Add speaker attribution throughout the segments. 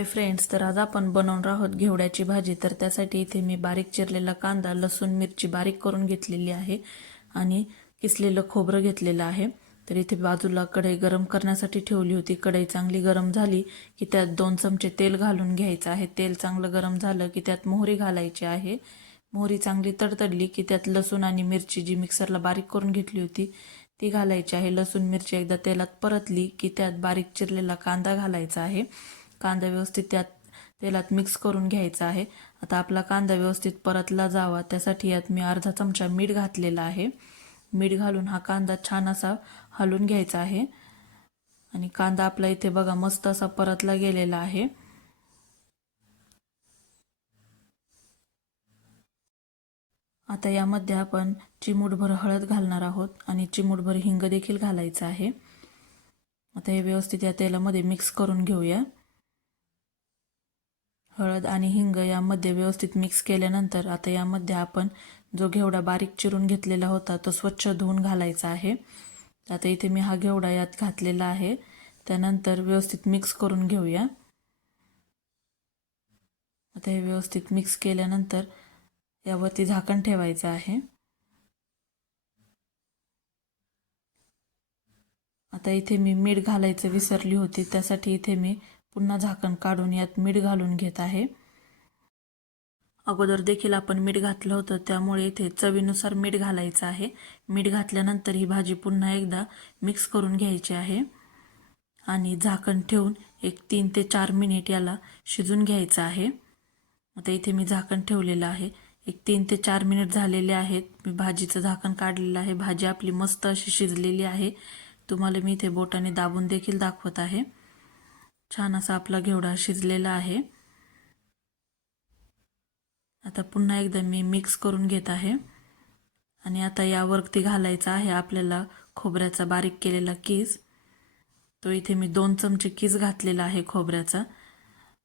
Speaker 1: Friends तर आज आपण बनवणार आहोत घेवड्याची भाजी. तर त्यासाठी इथे मी बारीक चिरलेला कांदा लसूण मिरची बारीक करून घेतलेली आहे आणि किसलेलं खोबरं घेतलेलं आहे. तर इथे बाजूला कढई गरम करण्यासाठी ठेवली होती. कढई चांगली गरम झाली की त्यात दोन चमचे तेल घालून घ्यायचं आहे. तेल चांगलं गरम झालं की त्यात मोहरी घालायची आहे. मोहरी चांगली तडतडली की त्यात लसूण आणि मिरची जी मिक्सरला बारीक करून घेतली होती ती घालायची आहे. लसूण मिरची एकदा तेलात परतली की त्यात बारीक चिरलेला कांदा घालायचा आहे. कांदा व्यवस्थित त्यात तेलात मिक्स करून घ्यायचा आहे. आता आपला कांदा व्यवस्थित परतला जावा. त्यासाठी यात मी अर्धा चमचा मीठ घातलेला आहे. मीठ घालून हा कांदा छान असा हलून घ्यायचा आहे. आणि कांदा आपला इथे बघा मस्त असा परतला गेलेला आहे. आता यामध्ये आपण चिमूटभर हळद घालणार आहोत आणि चिमूटभर हिंग देखील घालायचं आहे. आता हे व्यवस्थित या तेलामध्ये मिक्स करून घेऊया. हळद आणि हिंग यामध्ये व्यवस्थित मिक्स केल्यानंतर आता यामध्ये आपण जो घेवडा बारीक चिरून घेतलेला होता तो स्वच्छ धुवून घालायचा आहे. आता इथे मी हा घेवडा यात घातलेला आहे. त्यानंतर व्यवस्थित मिक्स करून घेऊया. आता हे व्यवस्थित मिक्स केल्यानंतर यावरती झाकण ठेवायचं आहे. आता इथे मी मीठ घालायचं विसरली होती त्यासाठी इथे मी पुन्हा झाकण काढून यात मीठ घालून घेत आहे. अगोदर देखील आपण मीठ घातलं होतं त्यामुळे इथे चवीनुसार मीठ घालायचं आहे. मीठ घातल्यानंतर ही भाजी पुन्हा एकदा मिक्स करून घ्यायची आहे. आणि झाकण ठेवून एक तीन ते चार मिनिट याला शिजून घ्यायचं आहे. आता इथे मी झाकण ठेवलेलं आहे. एक तीन ते चार मिनिट झालेले आहेत. मी भाजीचं झाकण काढलेलं आहे. भाजी आपली मस्त अशी शिजलेली आहे. तुम्हाला मी इथे बोटाने दाबून देखील दाखवत आहे. छान असा आपला घेवडा शिजलेला आहे. आता पुन्हा एकदा मी मिक्स करून घेत आहे. आणि आता यावरती घालायचा आहे आपल्याला खोबऱ्याचा बारीक केलेला कीस. तो इथे मी दोन चमचे कीस घातलेला आहे खोबऱ्याचा.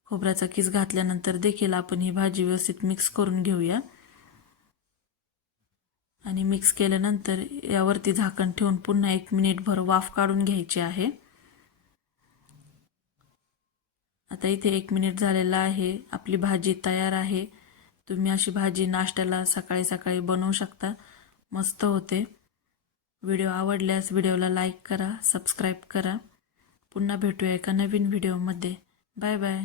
Speaker 1: खोबऱ्याचा कीस घातल्यानंतर देखील आपण ही भाजी व्यवस्थित मिक्स करून घेऊया. आणि मिक्स केल्यानंतर यावरती झाकण ठेवून पुन्हा एक मिनिटभर वाफ काढून घ्यायची आहे. आता इथे एक मिनिट झालेला आहे. आपली भाजी तयार आहे. तुम्ही अशी भाजी नाश्त्याला सकाळी सकाळी बनवू शकता. मस्त होते. व्हिडिओ आवडल्यास व्हिडिओला लाईक करा सबस्क्राईब करा. पुन्हा भेटूया एका नवीन व्हिडिओमध्ये. Bye bye.